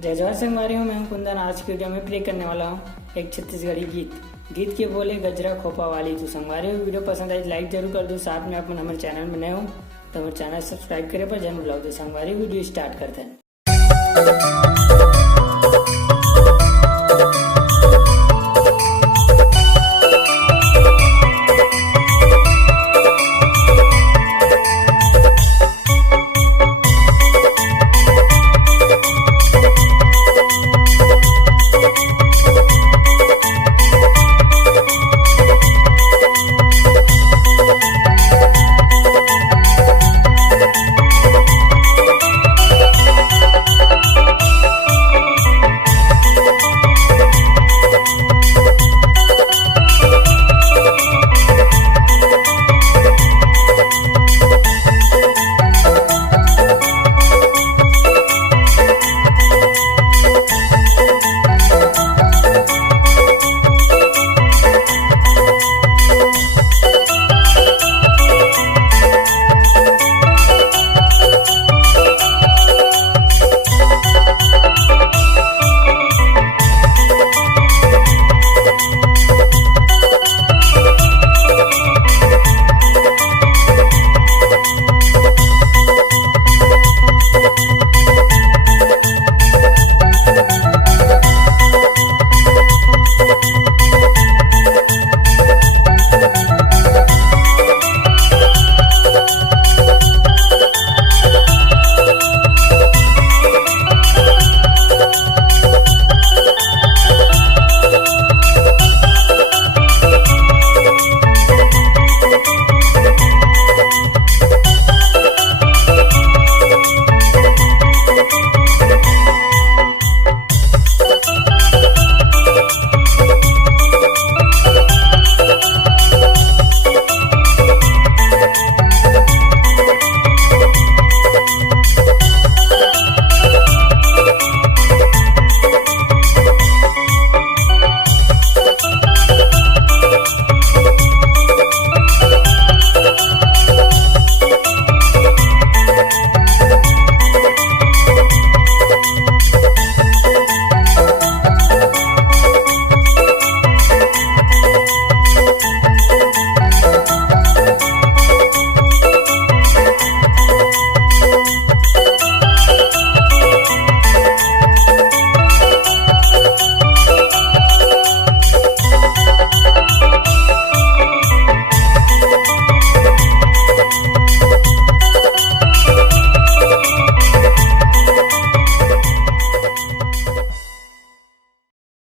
जय जवाहर संगवारी हूँ, मैं हूँ कुंदन। आज की वीडियो में प्ले करने वाला हूँ एक छत्तीसगढ़ी गीत के बोले गजरा खोपा वाली तो संगवारी हो। वीडियो पसंद आई लाइक जरूर कर दो। साथ में अपन हमारे चैनल में नए हो तो हमारे चैनल सब्सक्राइब करे पर जरूर बुलाओ। तो संगवारी वीडियो स्टार्ट करते हैं।